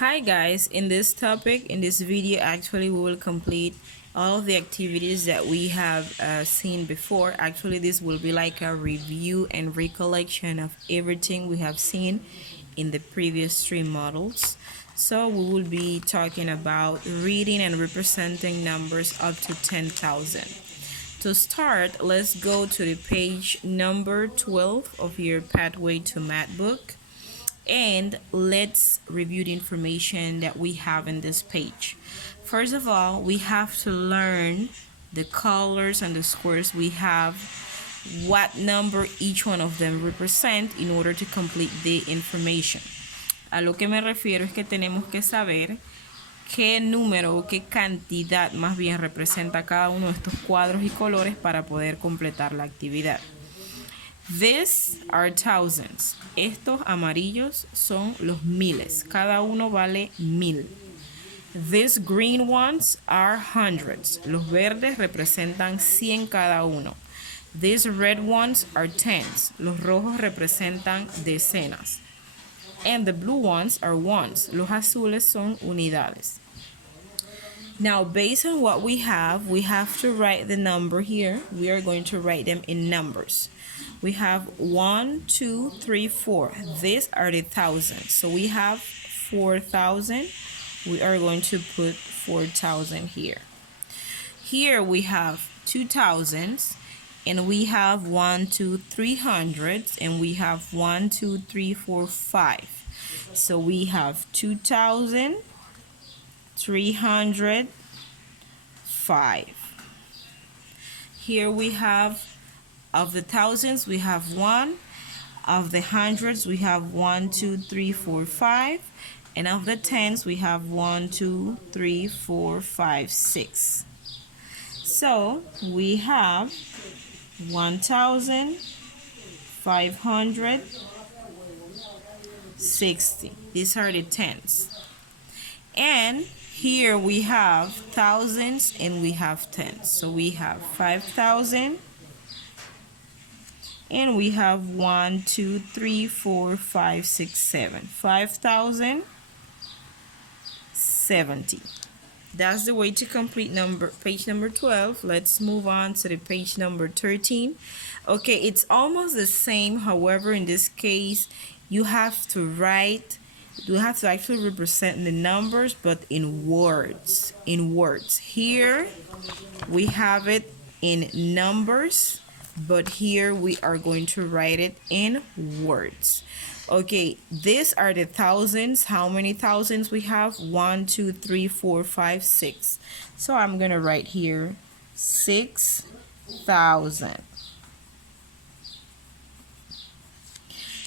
Hi guys, in this topic, in this video, actually we will complete all of the activities that we have seen before. Actually, this will be like a review and recollection of everything we have seen in the previous three models. So we will be talking about reading and representing numbers up to 10,000. To start, let's go to the page number 12 of your Pathway to Math book, and let's review the information that we have in this page. First of all, we have to learn the colors and the squares we have, what number each one of them represent in order to complete the information. A lo que me refiero es que tenemos que saber qué número o qué cantidad más bien representa cada uno de estos cuadros y colores para poder completar la actividad. These are thousands. Estos amarillos son los miles. Cada uno vale 1000. These green ones are hundreds. Los verdes representan 100 cada uno. These red ones are tens. Los rojos representan decenas. And the blue ones are ones. Los azules son unidades. Now, based on what we have to write the number here. We are going to write them in numbers. We have 1, 2, 3, 4. These are the thousands. So we have 4,000. We are going to put 4,000 here. Here we have 2,000s, and we have 1, 2, 300s, and we have 1, 2, 3, 4, 5. So we have 2,000, 300, 5. Here we have, of the thousands, we have 1. Of the hundreds, we have 1, 2, 3, 4, 5. And of the tens, we have 1, 2, 3, 4, 5, 6. So we have 1,560. These are the tens. And here we have thousands and we have tens. So we have 5,000. And we have 1, 2, 3, 4, 5, 6, 7. 5,070. That's the way to complete page number 12. Let's move on to the page number 13. Okay, it's almost the same. However, in this case, you have to actually represent the numbers, but in words. Here we have it in numbers, but here we are going to write it in words. Okay, these are the thousands. How many thousands we have? 1, 2, 3, 4, 5, 6. So I'm going to write here 6,000.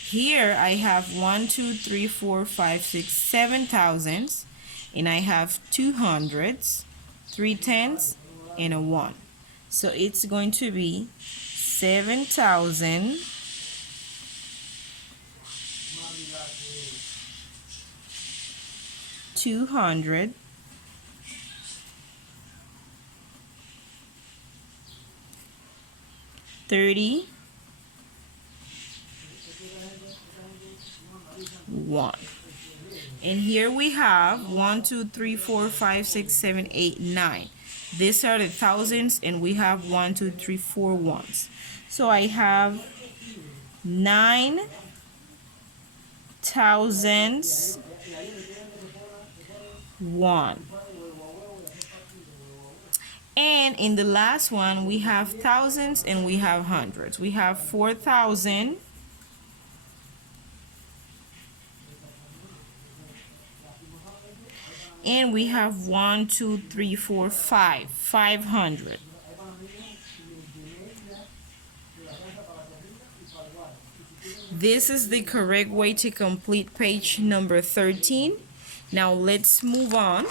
Here I have 1, 2, 3, 4, 5, 6, 7 thousands, and I have 2 hundreds, 3 tens, and a 1. So it's going to be 7,000 200 30 1. And here we have 1, 2, 3, 4, 5, 6, 7, 8, 9. These are the thousands, and we have 1, 2, 3, 4 ones. So I have 9 thousands 1. And in the last one, we have thousands and we have hundreds. We have 4,000. And we have 1, 2, 3, 4, 5. 500. This is the correct way to complete page number 13. Now let's move on.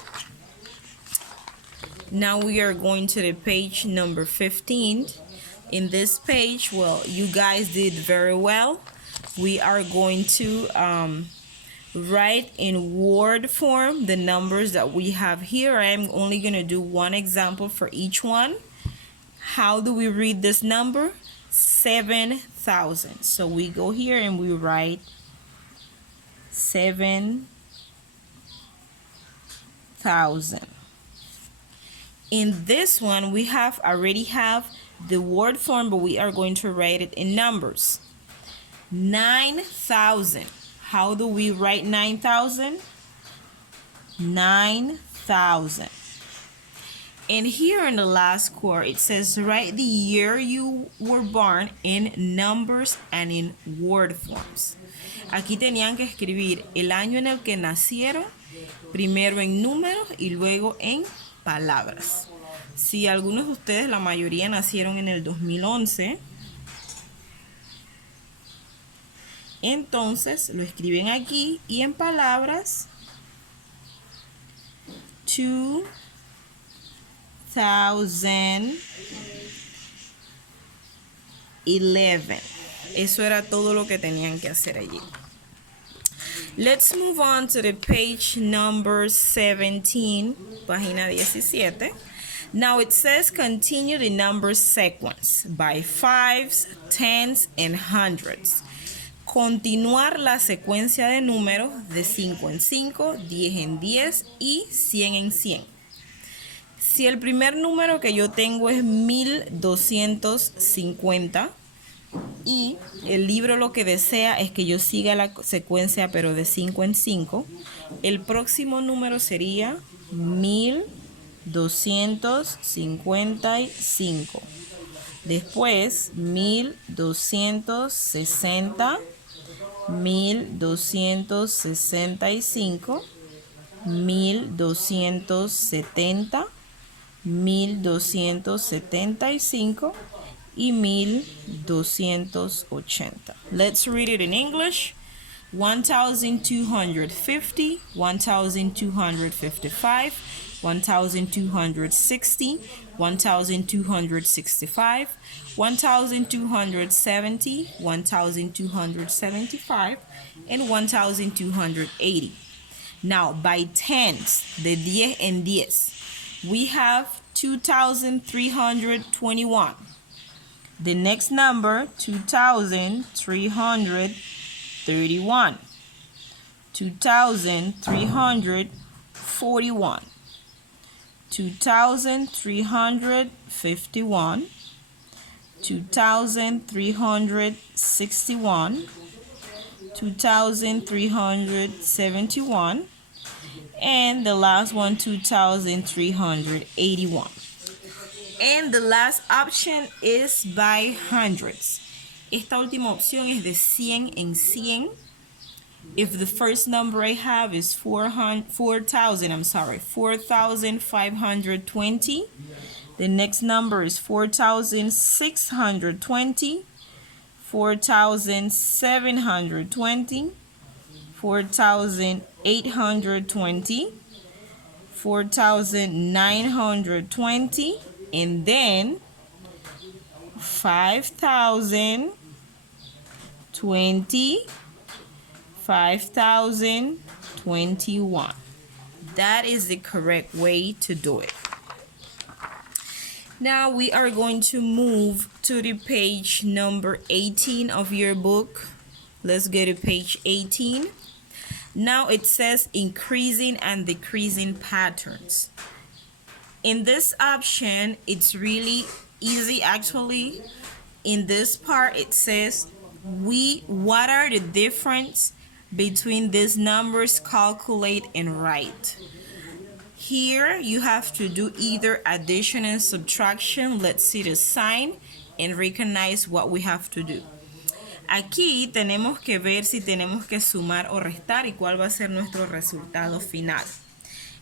Now we are going to the page number 15. In this page, well, you guys did very well. We are going to write in word form the numbers that we have here. I'm only going to do one example for each one. How do we read this number? 7,000. So we go here and we write 7,000. 9,000. In this one, we already have the word form, but we are going to write it in numbers. 9,000. How do we write 9,000? 9,000. And here in the last core, it says write the year you were born in numbers and in word forms. Aquí tenían que escribir el año en el que nacieron, primero en números y luego en palabras. Si algunos de ustedes, la mayoría, nacieron en el 2011, entonces lo escriben aquí y en palabras 2011. Eso era todo lo que tenían que hacer allí. Let's move on to the page number 17, página 17. Now it says continue the number sequence by fives, tens, and hundreds. Continuar la secuencia de números de 5 en 5, 10 en 10 y 100 en 100. Si el primer número que yo tengo es 1250 y el libro lo que desea es que yo siga la secuencia pero de 5 en 5, el próximo número sería 1255. Después 1260, 1265, 1270, 1275 y 1280. Let's read it in English. 1250, 1255, 1260, 1265, 1270, 1275, and 1280. Now, by tens, de 10 en 10, we have 2321. The next number, 2331. 2341. 2351. 2361. 2371. And the last one, 2381. And the last option is by hundreds. Esta última opción es de 100 en 100. If the first number I have is 4,520, the next number is 4,620, 4,720, 4,820, 4,920, and then 5,020, 5,021. That is the correct way to do it. Now we are going to move to the page number 18 of your book. Let's go to page 18. Now it says increasing and decreasing patterns. In this option, it's really easy actually. In this part, it says what are the difference between these numbers, calculate and write. Here you have to do either addition and subtraction. Let's see the sign and recognize what we have to do. Aquí tenemos que ver si tenemos que sumar o restar y cuál va a ser nuestro resultado final.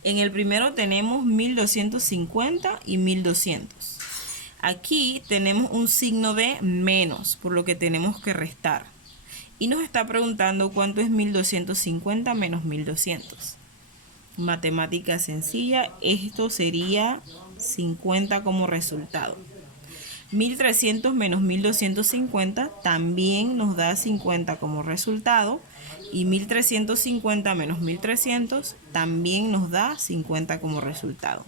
En el primero tenemos 1250 y 1200. Aquí tenemos un signo de menos, por lo que tenemos que restar. Y nos está preguntando cuánto es 1250 menos 1200. Matemática sencilla, esto sería 50 como resultado. 1300 menos 1250 también nos da 50 como resultado. Y 1350 menos 1300 también nos da 50 como resultado.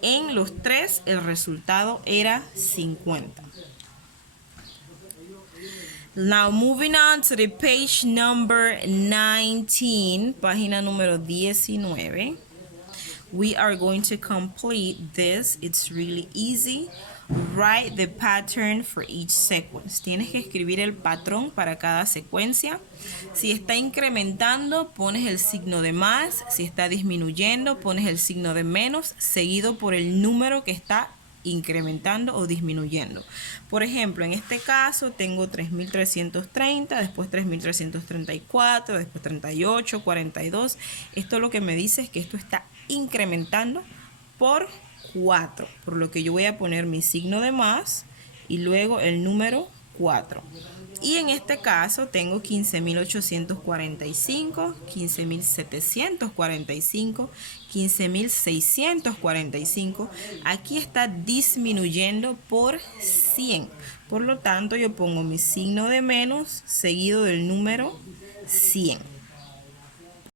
En los tres el resultado era 50. Now moving on to the page number 19, página número 19. we are going to complete this. It's really easy. Write the pattern for each sequence. Tienes que escribir el patrón para cada secuencia. Si está incrementando, pones el signo de más. Si está disminuyendo, pones el signo de menos, seguido por el número que está incrementando o disminuyendo. Por ejemplo, en este caso tengo 3.330, después 3.334, después 38, 42. Esto lo que me dice es que esto está incrementando por 4, por lo que yo voy a poner mi signo de más y luego el número 4. Y en este caso tengo 15.845, 15.745, 15.645. Aquí está disminuyendo por 100. Por lo tanto, yo pongo mi signo de menos seguido del número 100.